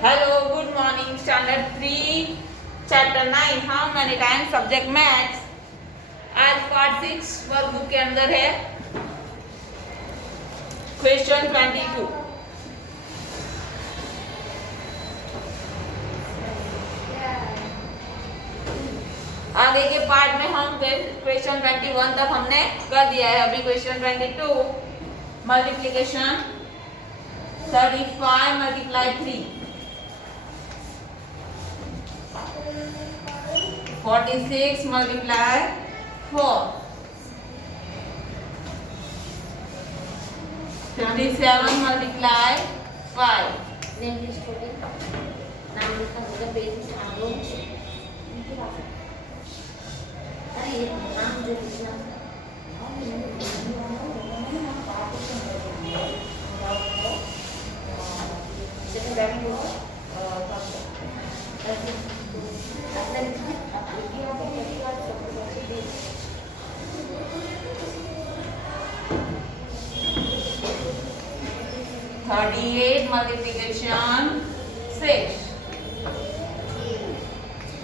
Hello, good morning. Standard 3, Chapter 9. How many times? Subject Maths. आज part 6 workbook के अंदर है क्वेश्चन 22. आगे के पार्ट में हम क्वेश्चन 21 तक हमने कर दिया है. अभी question 22 multiplication 35 multiply 3 46 multiply 4 57 multiply 5 38 multiplication 6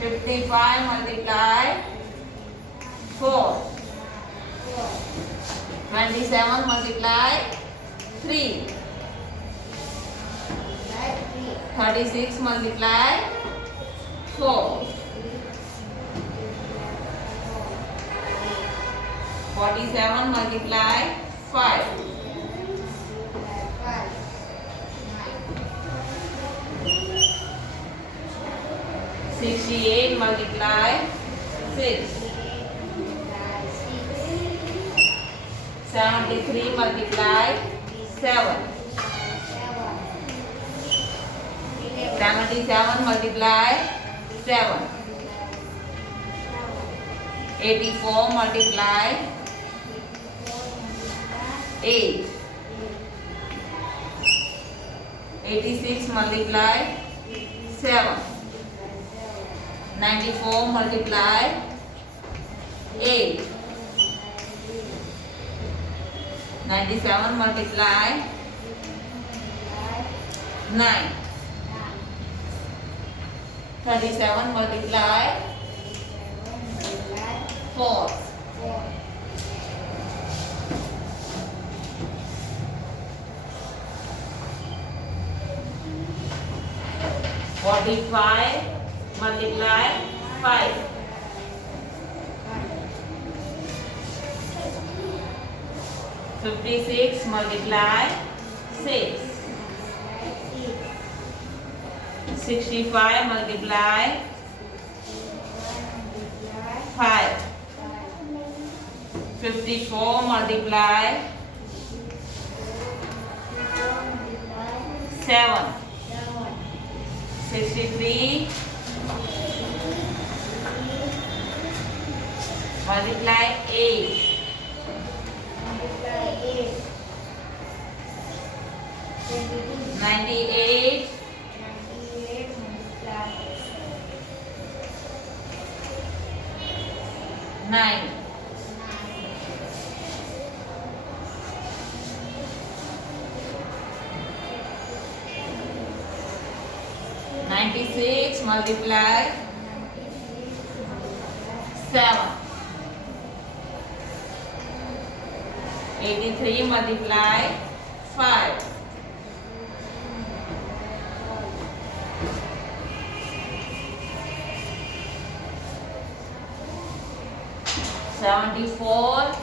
55 multiply 4 27 multiply 3 36 multiply 4 47 multiply 5 68 multiply 6 73 multiply 7 77 multiply 7 84 multiply 8 86 multiply 7 94 multiply 8 97 multiply 9 37 multiply 4 45 multiply 5 56 multiply 6 65 multiply 5 54 multiply 7 63 multiply 8 98 9 96 multiply 7 83 multiply 5 74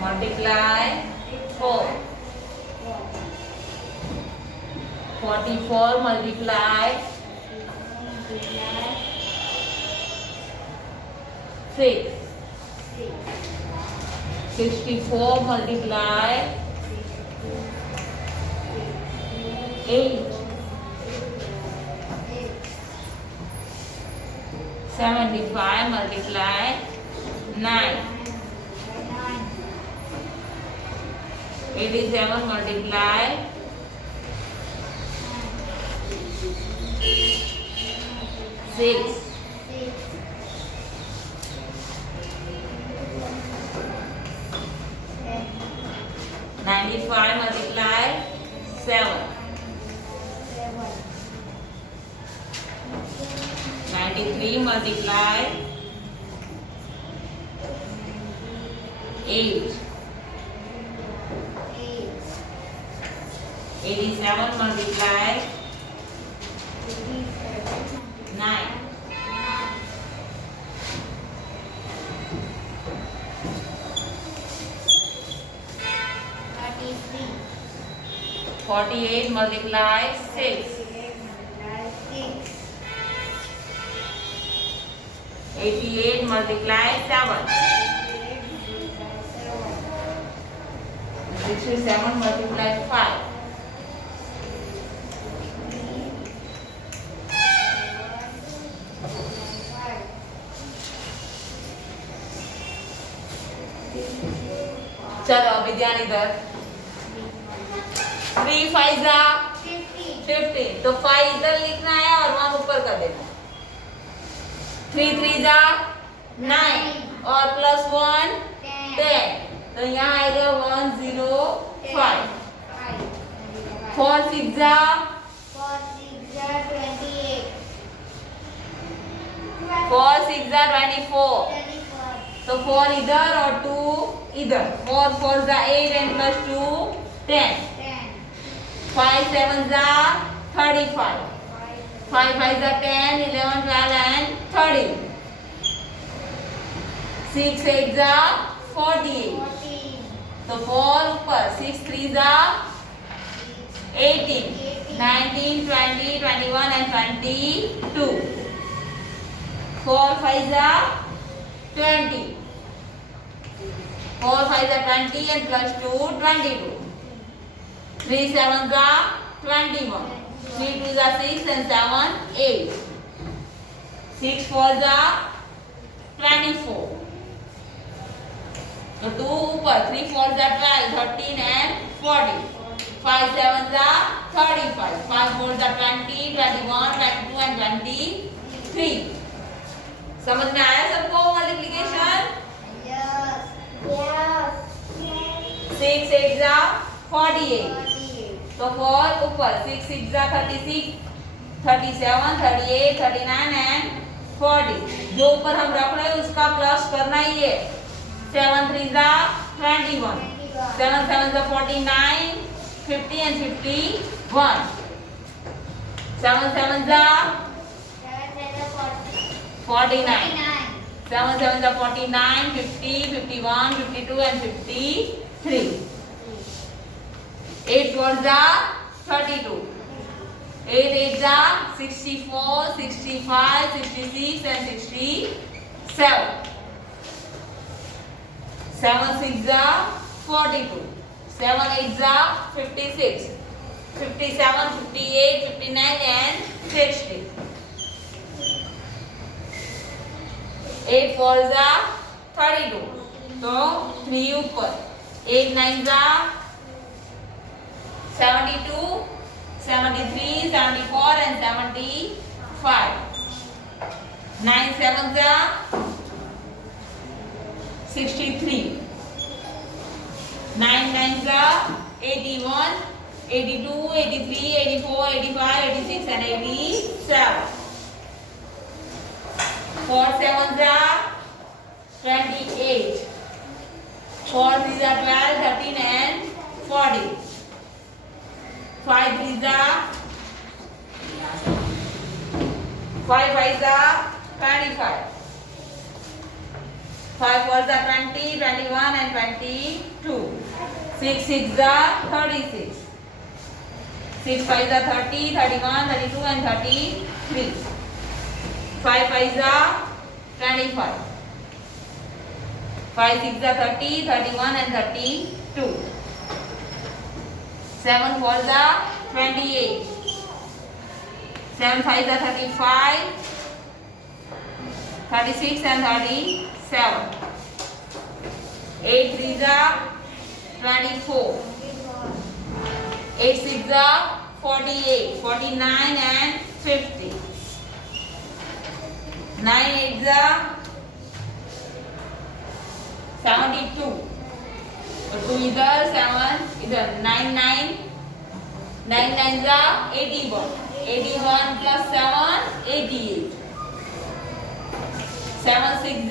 multiply 4 44 multiply 6 64 multiply 8 75 multiply 9 87 multiply 6 95 multiply 7 93 multiply 8. 87 multiply 9. 48 multiply 6. 88 multiply 7. 67 multiply 5. चलो अभी ध्यान इधर 3 5 जा 15 तो 5 इधर लिखना है और 1 ऊपर कर देना 3 3 जा 9 और प्लस 1 10 तो यहाँ आएगा 105 4 6 जा 4 6 जा 24 तो 4 इधर और 2 इधर 4 4 जा 8 and plus 2 10 5 7 जा 35 5 5 जा 10 11 12 and 30 6 8 जा 48 तो 4 ऊपर 6 3 जा 18 19 20 21 and 22 4 5 जा 20 4 5 जा 20 and plus 2 22 3 7 जा 21 3 2 जा 6 and 7 8 6 4 जा 24 तो 2 ऊपर 3 4 जा 12 13 and 40 5 7 जा 35 5 4 जा 20 21 22 and 23 समझ में आया सबको मल्टीप्लिकेशन 6 8 जा 48 तो 4 ऊपर 6 6 जा 36 37 38 39 and 40 जो ऊपर हम रख रहे हैं उसका प्लस करना ही है 7 3 जा 21 7 7 जा 49 50 and 51 7 7 जा 49 7 7 जा 49 50 51 52 and 53 8 4 जा 32 8 8 जा 64 65 66 and 67 7 6 जा 42 7 8 जा 56 57 58 59 and 60 8 4 जा 32 तो 3 ऊपर 8 9 जा 72 73 74 and 75 9 7 जा 63 9 9 जा 81 82 83 84 85 86 and 87 4 7 जा 28 4 3 जा 12 13 and 40 5 3 जा 5 5 जा 25 5 4 जा 20 21 and 22 6 6 जा 36 6 5 जा 30 31 32 and 33 5 5 जा 25 5 6 जा 30 31 and 32 7 4 जा 28 7 5 जा 35 36 and 37 8 3 जा 24 8 6 जा 48 49 and 50 9 8 जा 72 और 2 इधर 7 इधर 9 9 9 9 जा 81 81 plus 7 88 7 6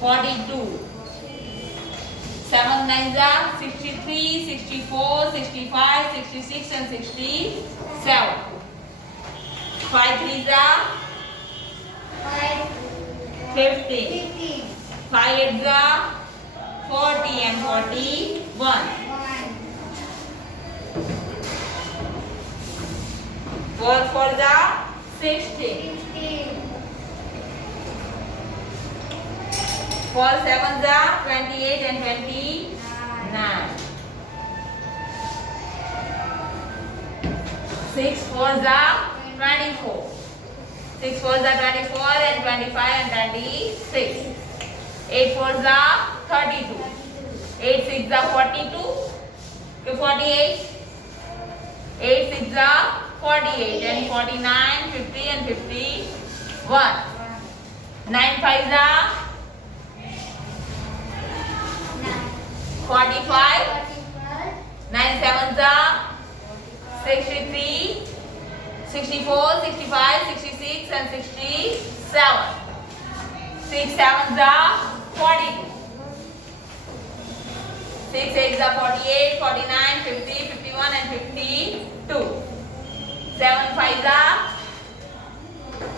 42. 7 9 63, 64, 65, 66 and 67. 5 3 50. 5 8 40 and 41. 4 4 60. 4 7 28 and 29. 6 4 24. 6 4 24 and 25 and 26. 8 4 32. 8 6 42 to 48. 8 6 48 and 49, 50 and 51. 9 5 45. 9 7 63, 64, 65, 66 and 67. 6 7 42. 6 8 48, 49, 50, 51 and 52. 7 5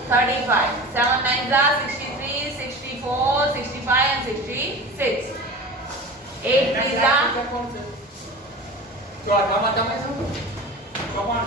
35. 7 9 63, 64, 65 and 66. 8 3 Chọn nó mà cho mấy số. Có con.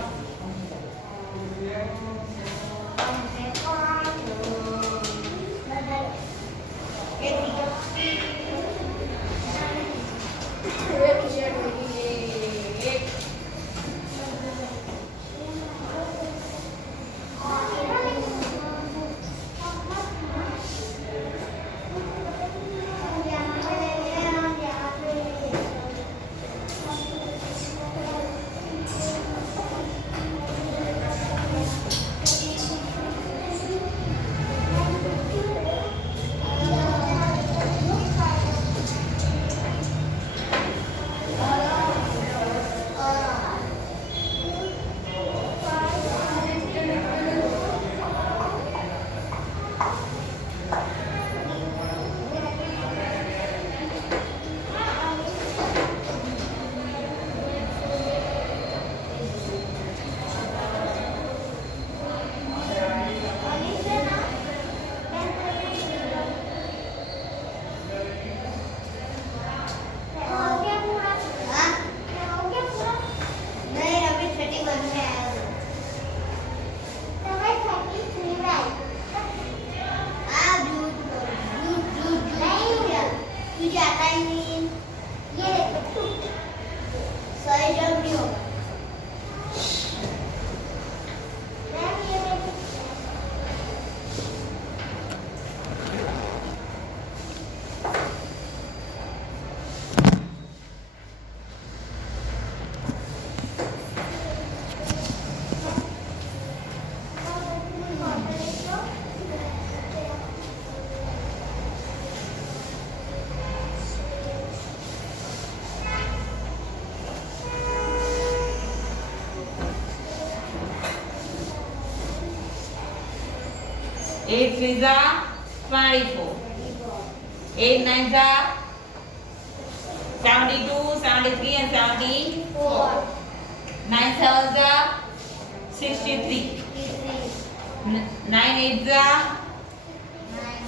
Eight threes are 24. 8 nines are 72, 73 and 74. 9 sevens are 63. 9 eights are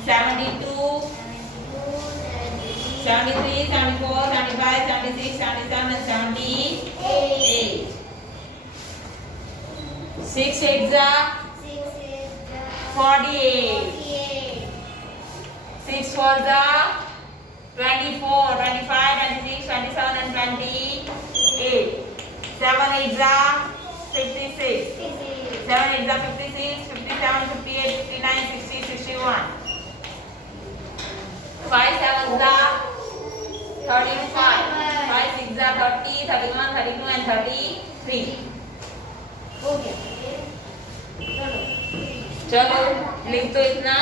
72, 73, 74, 75, 76, 77 and 78. 6 eights are 48. 6 fours are 24, 25, 26, 27 and 28. 7 eights are 56. 7 eights are 56, 57, 58, 59, 60, 61. 5 sevens are 35. 5 sixes are 30, 31, 32 and 33. Okay. चलो लिख दो इतना.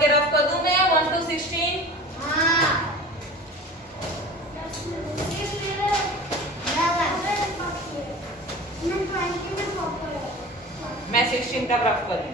के rough कर दूं मैं 1 to 16। हाँ। मैं 16 तक रफ करूँ।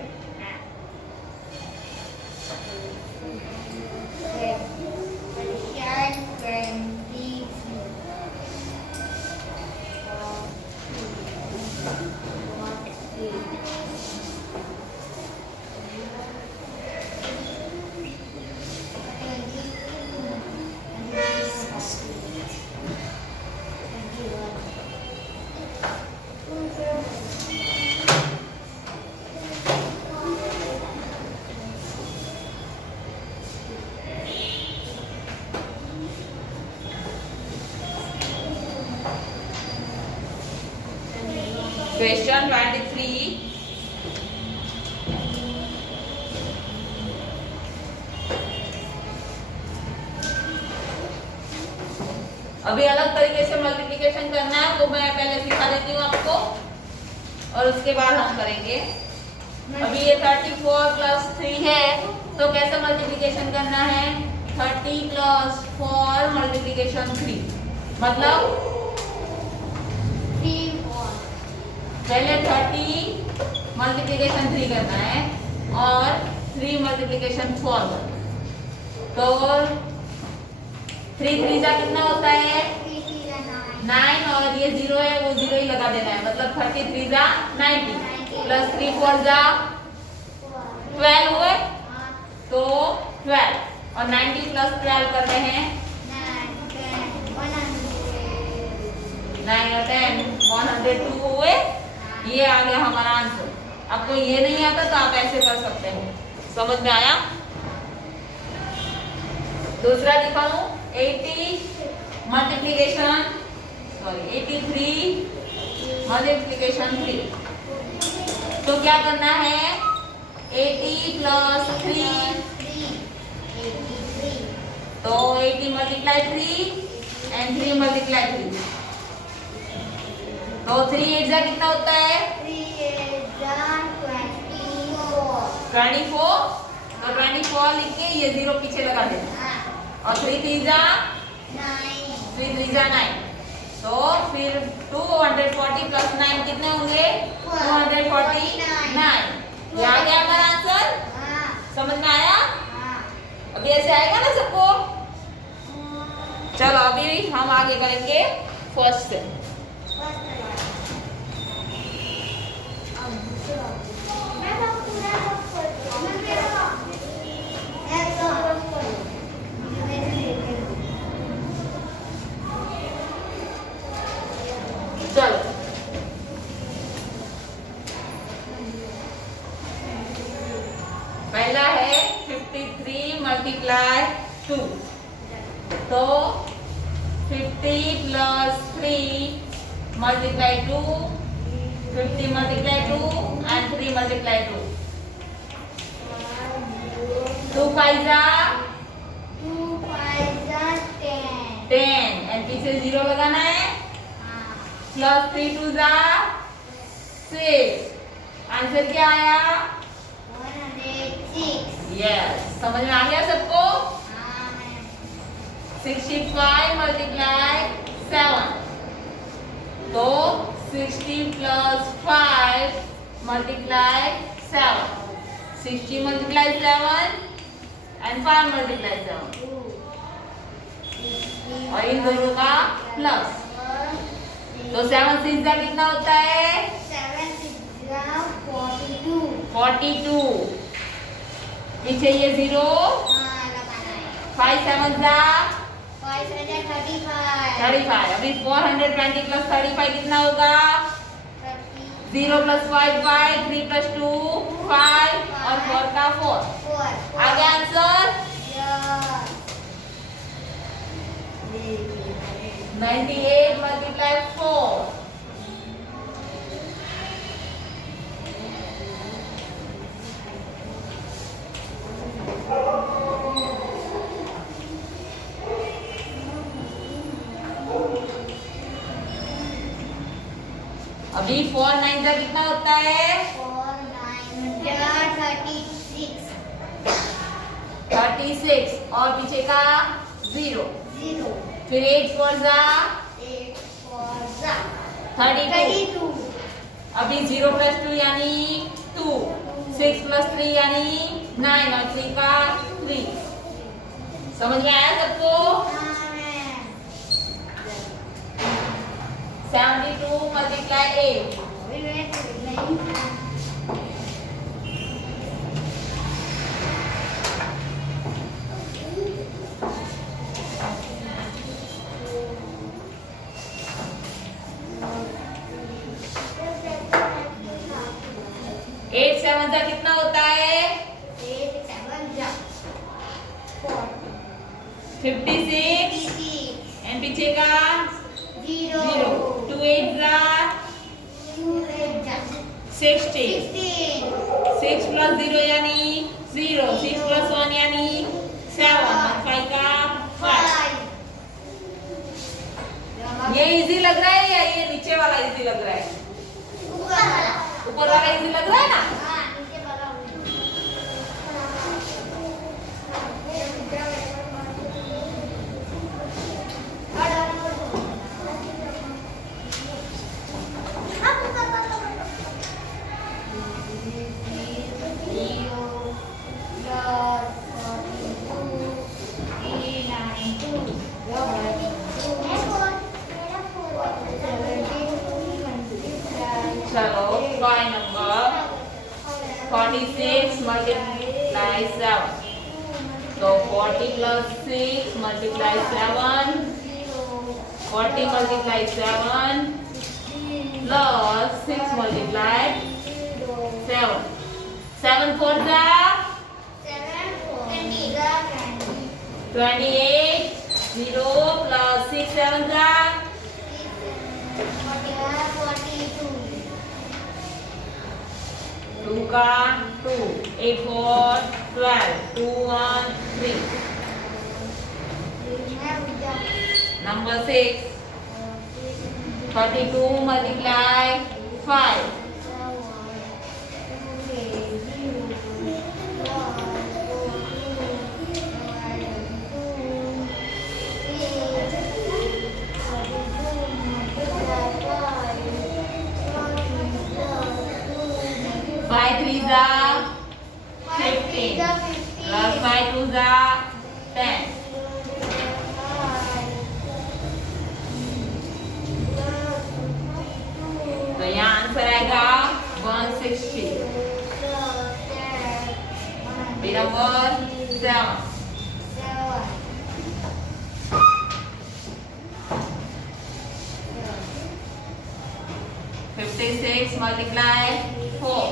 Question 23. अभी अलग तरीके से मल्टीप्लिकेशन करना है, वो मैं पहले सिखा देती हूँ आपको और उसके बाद हम करेंगे। अभी ये 34 प्लस 3 है, तो कैसे मल्टीप्लिकेशन करना है? 30 प्लस 4 मल्टीप्लिकेशन 3, मतलब पहले 30 मल्टीप्लिकेशन 3 करना है और 3 मल्टीप्लिकेशन 4 करना है। तो 3 3 जा कितना होता है? 9 और ये 0 है, वो 0 ही लगा देना है, मतलब 33 जा 90 प्लस 3 4 जा 12 हुए, तो 12 और 90 प्लस 12 कर रहे हैं 9 और 10 102 हुए। ये आ गया हमारा आंसर। आपको ये नहीं आता तो आप ऐसे कर सकते हो। समझ में आया? दूसरा दिखाऊं 80 मल्टीप्लिकेशन 83 मल्टीप्लिकेशन 3। तो क्या करना है? 80 प्लस 3, तो 80 मल्टीप्लाई 3 एंड 3 मल्टीप्लाई 3, तो 3 8 जा कितना होता है? 24। तो 24 लिख के ये 0 पीछे लगा देना और 3 3 जा 9, तो फिर 240 प्लस 9 कितने होंगे? 249। ये आ गया हमारा आंसर। समझ में आया? अभी ऐसे आएगा ना सबको? चलो अभी हम आगे करेंगे फर्स्ट से। चलो पहला है 53 मल्टीप्लाई 2, तो 50 plus 3 multiply 2, 50 multiply 2 and 3 multiply 2, 2 5 जा 10 एंड पीछे 0 लगाना है, प्लस 3 2 जा 6। आंसर क्या आया? 106। यस, समझ में आ गया सबको? 65 मल्टीप्लाई 7, तो 60 plus 5 multiply 7, 60 multiply 7 and 5 multiply 7 और इन दोनों का प्लस, तो 7 6 जा कितना होता है? 42। पीछे ये 0, 5 7 जा 35। अभी 420 प्लस 35 कितना होगा? 0 प्लस 5 5, 3 प्लस 2 5 और 4 का 4। आ गया आंसर? 98 मल्टीप्लाई 4, अभी 4 9 जा कितना होता है? 4 9 36। 36 और पीछे का 0, 0, फिर 8 4 जा 8 4 जा 32, 32, अभी 0 + 2 यानी 2, 6 + 3 यानी 9 और 3 का 3। समझ में आया सबको? 72 × 8, एट सेवन जा कितना होता है? 56 एंड पीछे का 0, 2 8 जा 16, 6 + 0 यानी 0, 6 + 1 यानी 7 और 5 का 5। ये इजी लग रहा है या ये नीचे वाला इजी लग रहा है? ऊपर वाला इजी लग रहा है ना? चलो बाय नंबर 46 × 7, तो 40 + 6 × 7, 40 × 7 plus 6 × 7, 7 4 जा 28, 0 plus 6 7 जा 2 का 2, 8 4 12, 2 1 3. Number 6, 32 × 5, 5 3 जा 15 plus 5 2 जा 10. तो यहाँ आंसर आएगा 160. नंबर 7, 56 × 4,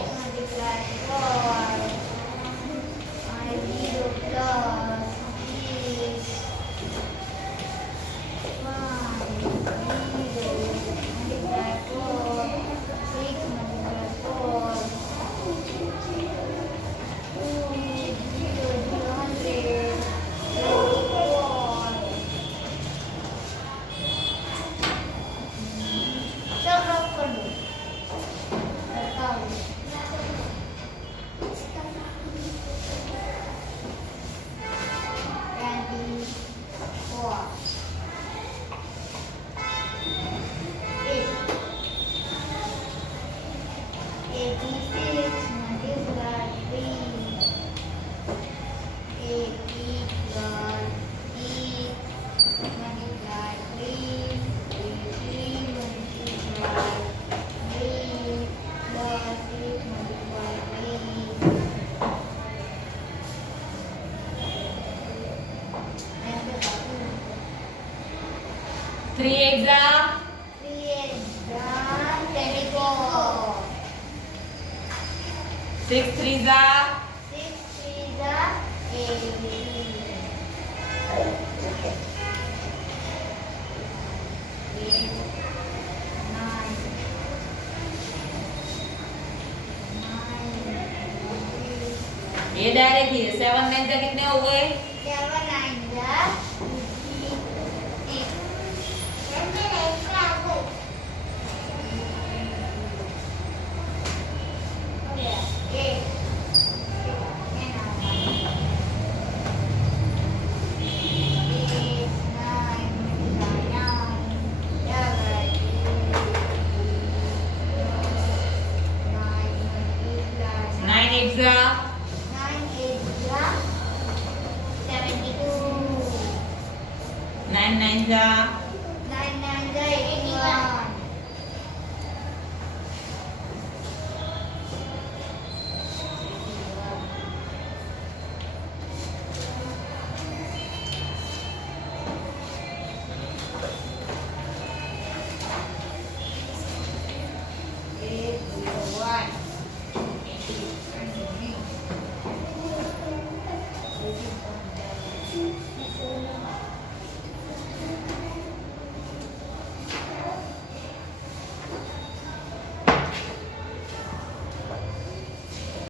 3 8 जा 6 3 जा 8 डायरेक्ट ही 7 9 जा कितने हो गए? 7 9 जा 8 जा 9 8 जा 72 9 9 जा